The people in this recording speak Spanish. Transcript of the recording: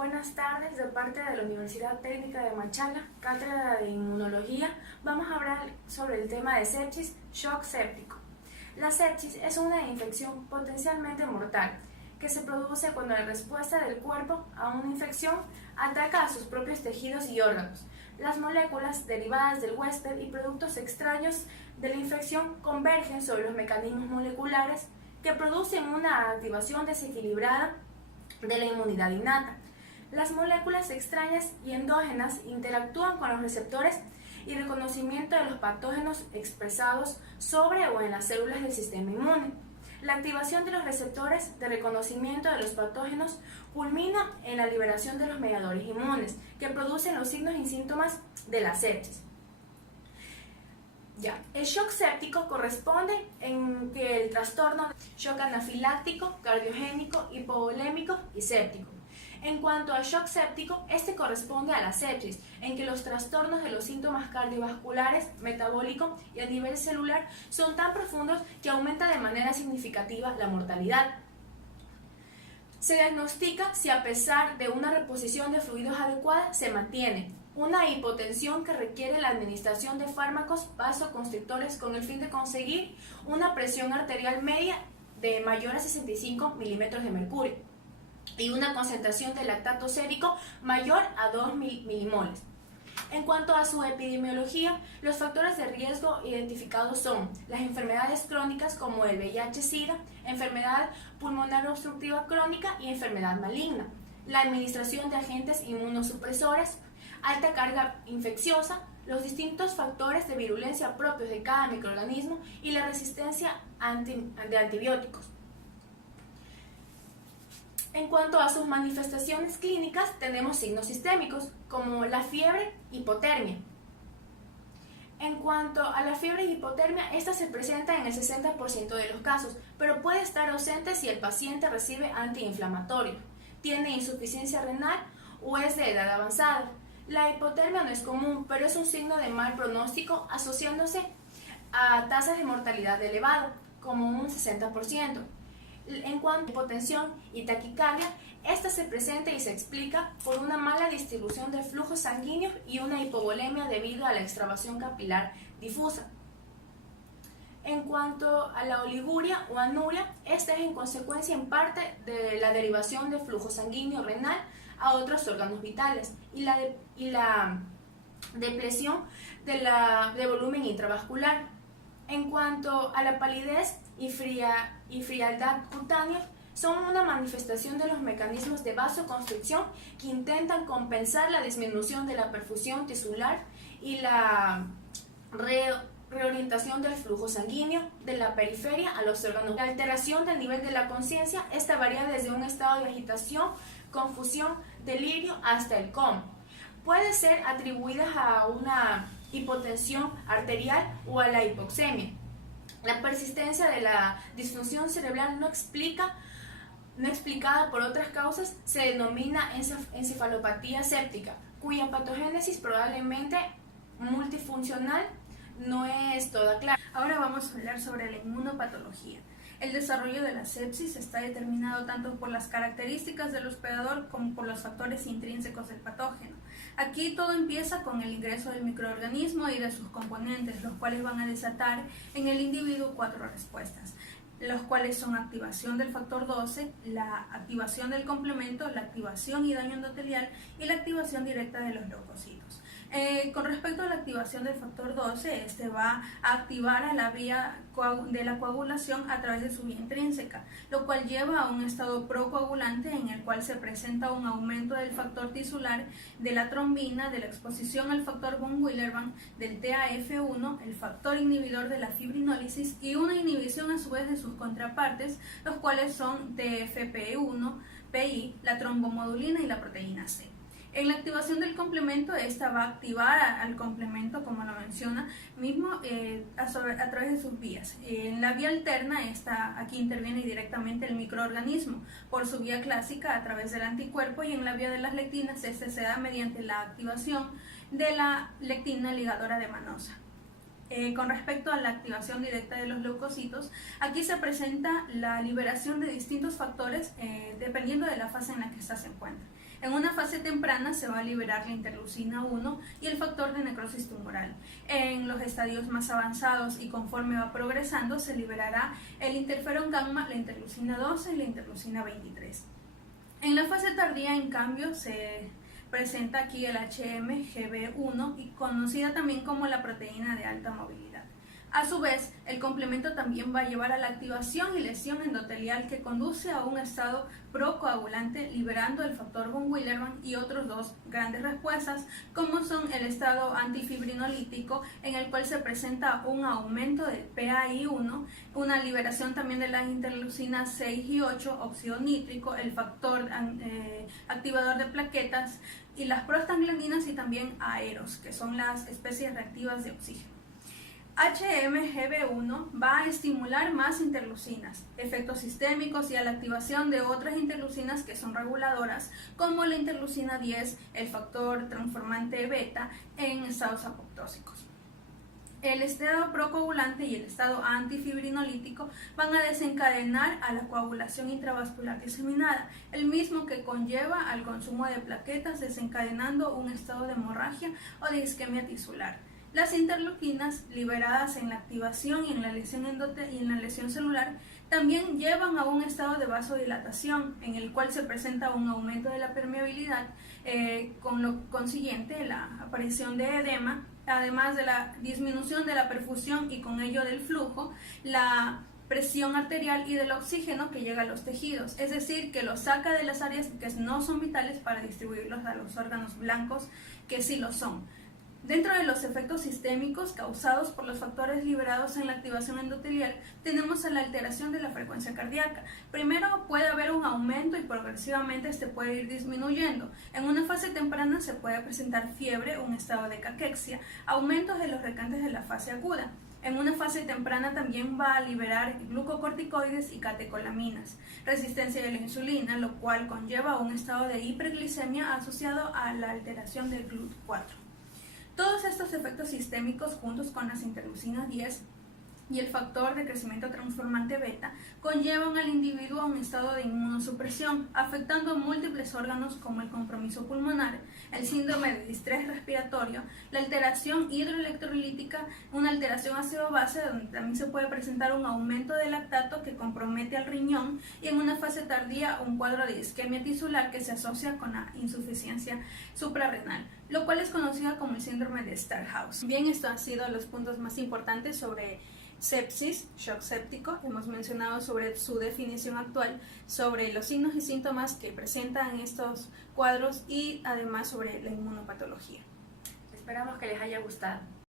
Buenas tardes, de parte de la Universidad Técnica de Machala, Cátedra de Inmunología, vamos a hablar sobre el tema de sepsis, shock séptico. La sepsis es una infección potencialmente mortal que se produce cuando la respuesta del cuerpo a una infección ataca a sus propios tejidos y órganos. Las moléculas derivadas del huésped y productos extraños de la infección convergen sobre los mecanismos moleculares que producen una activación desequilibrada de la inmunidad innata. Las moléculas extrañas y endógenas interactúan con los receptores y reconocimiento de los patógenos expresados sobre o en las células del sistema inmune. La activación de los receptores de reconocimiento de los patógenos culmina en la liberación de los mediadores inmunes, que producen los signos y síntomas de la sepsis. El shock séptico corresponde en que el trastorno de shock anafiláctico, cardiogénico, hipovolémico y séptico. En cuanto al shock séptico, este corresponde a la sepsis, en que los trastornos de los síntomas cardiovasculares, metabólico y a nivel celular son tan profundos que aumenta de manera significativa la mortalidad. Se diagnostica si a pesar de una reposición de fluidos adecuada se mantiene una hipotensión que requiere la administración de fármacos vasoconstrictores con el fin de conseguir una presión arterial media de mayor a 65 milímetros de mercurio y una concentración de lactato sérico mayor a 2 milimoles. En cuanto a su epidemiología, los factores de riesgo identificados son las enfermedades crónicas como el VIH-Sida, enfermedad pulmonar obstructiva crónica y enfermedad maligna, la administración de agentes inmunosupresores, alta carga infecciosa, los distintos factores de virulencia propios de cada microorganismo y la resistencia de antibióticos. En cuanto a sus manifestaciones clínicas, tenemos signos sistémicos, como la fiebre, hipotermia. En cuanto a la fiebre y hipotermia, esta se presenta en el 60% de los casos, pero puede estar ausente si el paciente recibe antiinflamatorio, tiene insuficiencia renal o es de edad avanzada. La hipotermia no es común, pero es un signo de mal pronóstico asociándose a tasas de mortalidad elevada, como un 60%. En cuanto a hipotensión y taquicardia, esta se presenta y se explica por una mala distribución del flujo sanguíneo y una hipovolemia debido a la extravasación capilar difusa. En cuanto a la oliguria o anuria, esta es en consecuencia en parte de la derivación de flujo sanguíneo renal a otros órganos vitales y la depresión de volumen intravascular. En cuanto a la palidez y frialdad cutánea, son una manifestación de los mecanismos de vasoconstricción que intentan compensar la disminución de la perfusión tisular y la reorientación del flujo sanguíneo de la periferia a los órganos. La alteración del nivel de la conciencia, esta varía desde un estado de agitación, confusión, delirio hasta el coma. Puede ser atribuida a una hipotensión arterial o a la hipoxemia. La persistencia de la disfunción cerebral no explicada por otras causas se denomina encefalopatía séptica, cuya patogénesis probablemente multifuncional no es toda clara. Ahora vamos a hablar sobre la inmunopatología. El desarrollo de la sepsis está determinado tanto por las características del hospedador como por los factores intrínsecos del patógeno. Aquí todo empieza con el ingreso del microorganismo y de sus componentes, los cuales van a desatar en el individuo 4 respuestas, los cuales son activación del factor 12, la activación del complemento, la activación y daño endotelial y la activación directa de los leucocitos. Con respecto a la activación del factor 12, este va a activar a la vía de la coagulación a través de su vía intrínseca, lo cual lleva a un estado procoagulante en el cual se presenta un aumento del factor tisular, de la trombina, de la exposición al factor von Willebrand, del TAF1, el factor inhibidor de la fibrinólisis y una inhibición a su vez de sus contrapartes, los cuales son TFP1, PI, la trombomodulina y la proteína C. En la activación del complemento, esta va a activar al complemento, como lo menciona, mismo a través de sus vías. En la vía alterna, aquí interviene directamente el microorganismo por su vía clásica a través del anticuerpo, y en la vía de las lectinas, este se da mediante la activación de la lectina ligadora de Manosa. Con respecto a la activación directa de los leucocitos, aquí se presenta la liberación de distintos factores dependiendo de la fase en la que ésta se encuentra. En una fase temprana se va a liberar la interleucina 1 y el factor de necrosis tumoral. En los estadios más avanzados y conforme va progresando se liberará el interferón gamma, la interleucina 12 y la interleucina 23. En la fase tardía, en cambio, se presenta aquí el HMGB1 y conocida también como la proteína de alta movilidad. A su vez, el complemento también va a llevar a la activación y lesión endotelial que conduce a un estado procoagulante, liberando el factor von Willebrand y otros dos grandes respuestas, como son el estado antifibrinolítico, en el cual se presenta un aumento del PAI1, una liberación también de las interleucinas 6 y 8, óxido nítrico, el factor activador de plaquetas y las prostaglandinas y también aeros, que son las especies reactivas de oxígeno. HMGB1 va a estimular más interleucinas, efectos sistémicos y a la activación de otras interleucinas que son reguladoras, como la interleucina 10, el factor transformante beta, en estados apoptósicos. El estado procoagulante y el estado antifibrinolítico van a desencadenar a la coagulación intravascular diseminada, el mismo que conlleva al consumo de plaquetas, desencadenando un estado de hemorragia o de isquemia tisular. Las interleuquinas liberadas en la activación y en la lesión celular también llevan a un estado de vasodilatación, en el cual se presenta un aumento de la permeabilidad, con lo consiguiente la aparición de edema, además de la disminución de la perfusión y con ello del flujo, la presión arterial y del oxígeno que llega a los tejidos, es decir, que los saca de las áreas que no son vitales para distribuirlos a los órganos blancos que sí lo son. Dentro de los efectos sistémicos causados por los factores liberados en la activación endotelial, tenemos a la alteración de la frecuencia cardíaca. Primero puede haber un aumento y progresivamente este puede ir disminuyendo. En una fase temprana se puede presentar fiebre, un estado de caquexia, aumentos de los recantes de la fase aguda. En una fase temprana también va a liberar glucocorticoides y catecolaminas, resistencia de la insulina, lo cual conlleva un estado de hiperglicemia asociado a la alteración del GLUT4. Todos estos efectos sistémicos, juntos con las interleucinas 10 y el factor de crecimiento transformante beta, conllevan al individuo a un estado de inmunosupresión, afectando a múltiples órganos como el compromiso pulmonar, el síndrome de distrés respiratorio, la alteración hidroelectrolítica, una alteración ácido-base, donde también se puede presentar un aumento de lactato que compromete al riñón, y en una fase tardía un cuadro de isquemia tisular que se asocia con la insuficiencia suprarrenal, lo cual es conocido como el síndrome de Starhouse. Bien, estos han sido los puntos más importantes sobre sepsis, shock séptico. Hemos mencionado sobre su definición actual, sobre los signos y síntomas que presentan estos cuadros y además sobre la inmunopatología. Esperamos que les haya gustado.